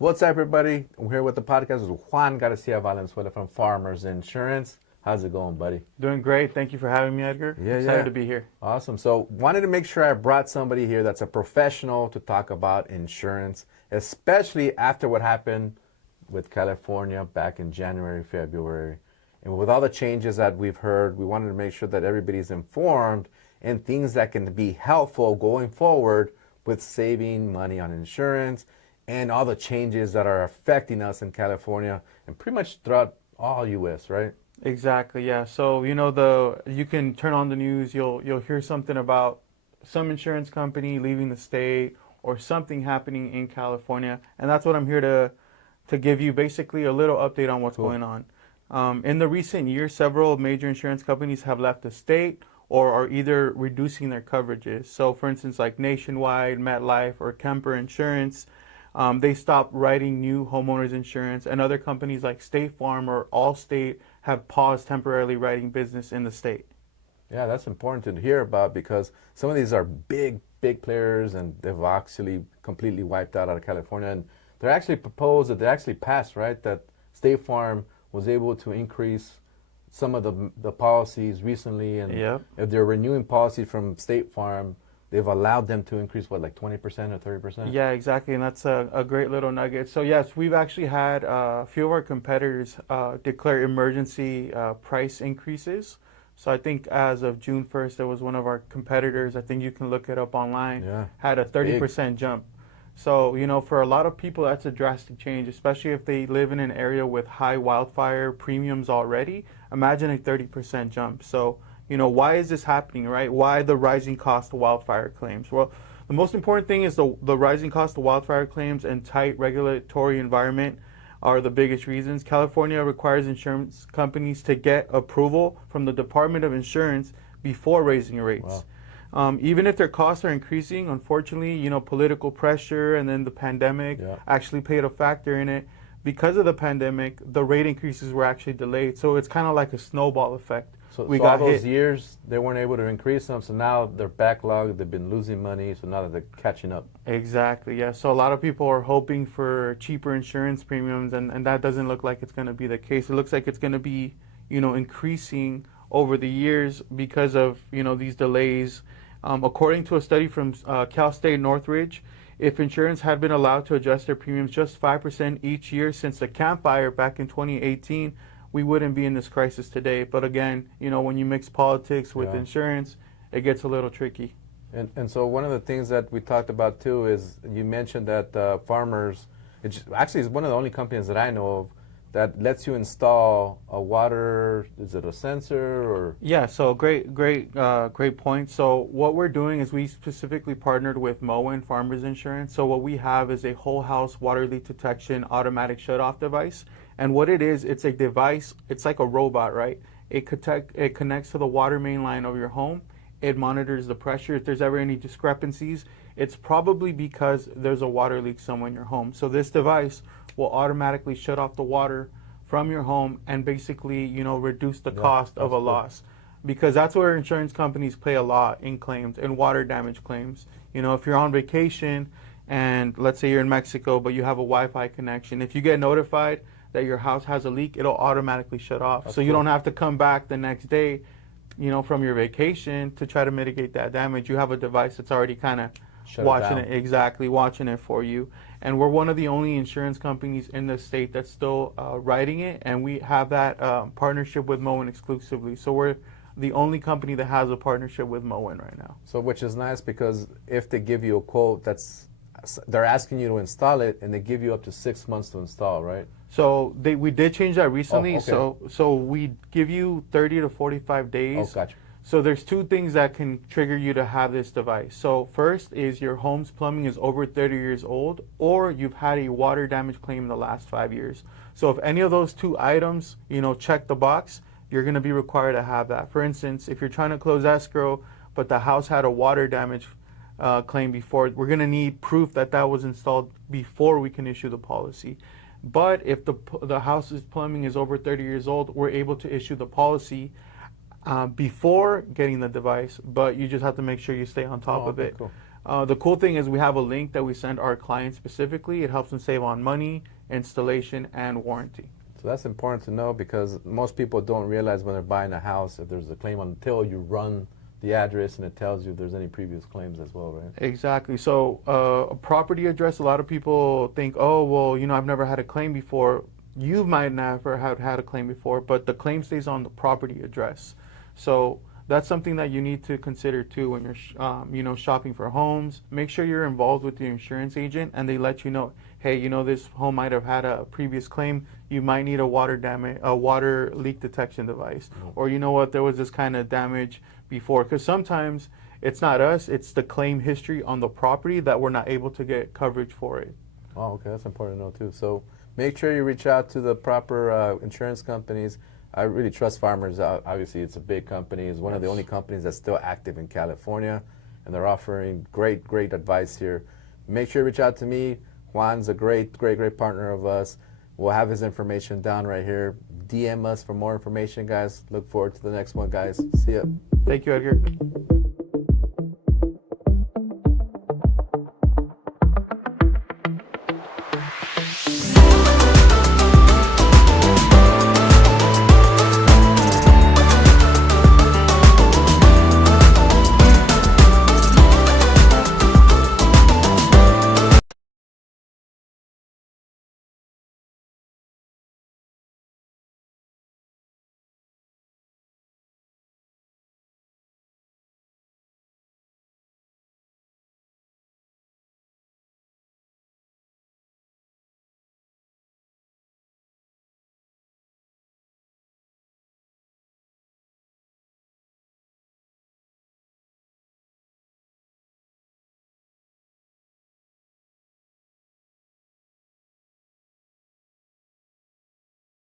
What's up, everybody? I'm here with the podcast with Juan Garcia Valenzuela from Farmers Insurance. How's it going, buddy? Doing great. Thank you for having me, Edgar. Excited to be here. Awesome. So wanted to make sure I brought somebody here that's a professional to talk about insurance, especially after what happened with California back in January, February. And with all the changes that we've heard, we wanted to make sure that everybody's informed and things that can be helpful going forward with saving money on insurance and all the changes that are affecting us in California and pretty much throughout all U.S., right? Exactly. Yeah. So you can turn on the news. You'll hear something about some insurance company leaving the state or something happening in California, and that's what I'm here to give you basically a little update on what's going on. In the recent years, several major insurance companies have left the state or are either reducing their coverages. So, for instance, like Nationwide, MetLife, or Kemper Insurance. They stopped writing new homeowners insurance, and other companies like State Farm or Allstate have paused temporarily writing business in the state. Yeah, that's important to hear about because some of these are big players and they've actually completely wiped out of California. And they're actually proposed that they actually passed, right? That State Farm was able to increase some of the policies recently. And if they're renewing policies from State Farm, they've allowed them to increase, what, like 20% or 30%? Yeah, exactly, and that's a great little nugget. So yes, we've actually had a few of our competitors declare emergency price increases. So I think as of June 1st, there was one of our competitors, I think you can look it up online, had a 30% jump. So, for a lot of people, that's a drastic change, especially if they live in an area with high wildfire premiums already. Imagine a 30% jump. So, why is this happening, right? Why the rising cost of wildfire claims? Well, the most important thing is the rising cost of wildfire claims and tight regulatory environment are the biggest reasons. California requires insurance companies to get approval from the Department of Insurance before raising rates. Wow. Even if their costs are increasing, unfortunately, political pressure and then the pandemic actually played a factor in it. Because of the pandemic, the rate increases were actually delayed. So it's kind of like a snowball effect. So all those years, they weren't able to increase them, so now they're backlogged, they've been losing money, so now that they're catching up. Exactly, yeah. So a lot of people are hoping for cheaper insurance premiums, and that doesn't look like it's going to be the case. It looks like it's going to be, increasing over the years because of, these delays. According to a study from Cal State Northridge, if insurance had been allowed to adjust their premiums just 5% each year since the Camp Fire back in 2018, we wouldn't be in this crisis today. But again, when you mix politics with insurance, it gets a little tricky. And so one of the things that we talked about too is you mentioned that Farmers, it actually is one of the only companies that I know of that lets you install a water, is it a sensor or? Yeah, so great point. So what we're doing is we specifically partnered with Moen Farmers Insurance. So what we have is a whole house water leak detection automatic shutoff device. And what it is, it's a device, it's like a robot, right? It connects to the water main line of your home. It monitors the pressure. If there's ever any discrepancies, it's probably because there's a water leak somewhere in your home. So this device will automatically shut off the water from your home and basically, reduce the cost of a loss. Because that's where insurance companies play a lot in claims, in water damage claims. If you're on vacation and let's say you're in Mexico, but you have a Wi-Fi connection, if you get notified that your house has a leak, it'll automatically shut off. So you don't have to come back the next day, from your vacation to try to mitigate that damage. You have a device that's already kind of watching it for you. And we're one of the only insurance companies in the state that's still writing it, and we have that partnership with Moen exclusively. So we're the only company that has a partnership with Moen right now. So which is nice because if they give you a quote, they're asking you to install it, and they give you up to 6 months to install, right? So we did change that recently. Oh, okay. So we give you 30 to 45 days. Oh, gotcha. So there's two things that can trigger you to have this device. So first is your home's plumbing is over 30 years old, or you've had a water damage claim in the last 5 years. So if any of those two items, check the box, you're going to be required to have that. For instance, if you're trying to close escrow, but the house had a water damage claim before, we're going to need proof that that was installed before we can issue the policy. But if the house's plumbing is over 30 years old, we're able to issue the policy before getting the device, but you just have to make sure you stay on top of it. Cool. The cool thing is we have a link that we send our clients specifically. It helps them save on money, installation, and warranty. So that's important to know because most people don't realize when they're buying a house if there's a claim until you run the address and it tells you if there's any previous claims as well, right? Exactly. So a property address, a lot of people think, oh, well, I've never had a claim before. You might never have had a claim before, but the claim stays on the property address. So that's something that you need to consider too when you're, shopping for homes. Make sure you're involved with the insurance agent and they let you know, hey, this home might have had a previous claim. You might need a water leak detection device, or you know what, there was this kind of damage before. Because sometimes it's not us, it's the claim history on the property that we're not able to get coverage for it. Oh, okay, that's important to know too. So make sure you reach out to the proper insurance companies. I really trust Farmers. Obviously, it's a big company. It's one of the only companies that's still active in California, and they're offering great, great advice here. Make sure you reach out to me. Juan's a great, great, great partner of us. We'll have his information down right here. DM us for more information, guys. Look forward to the next one, guys. See ya. Thank you, Edgar.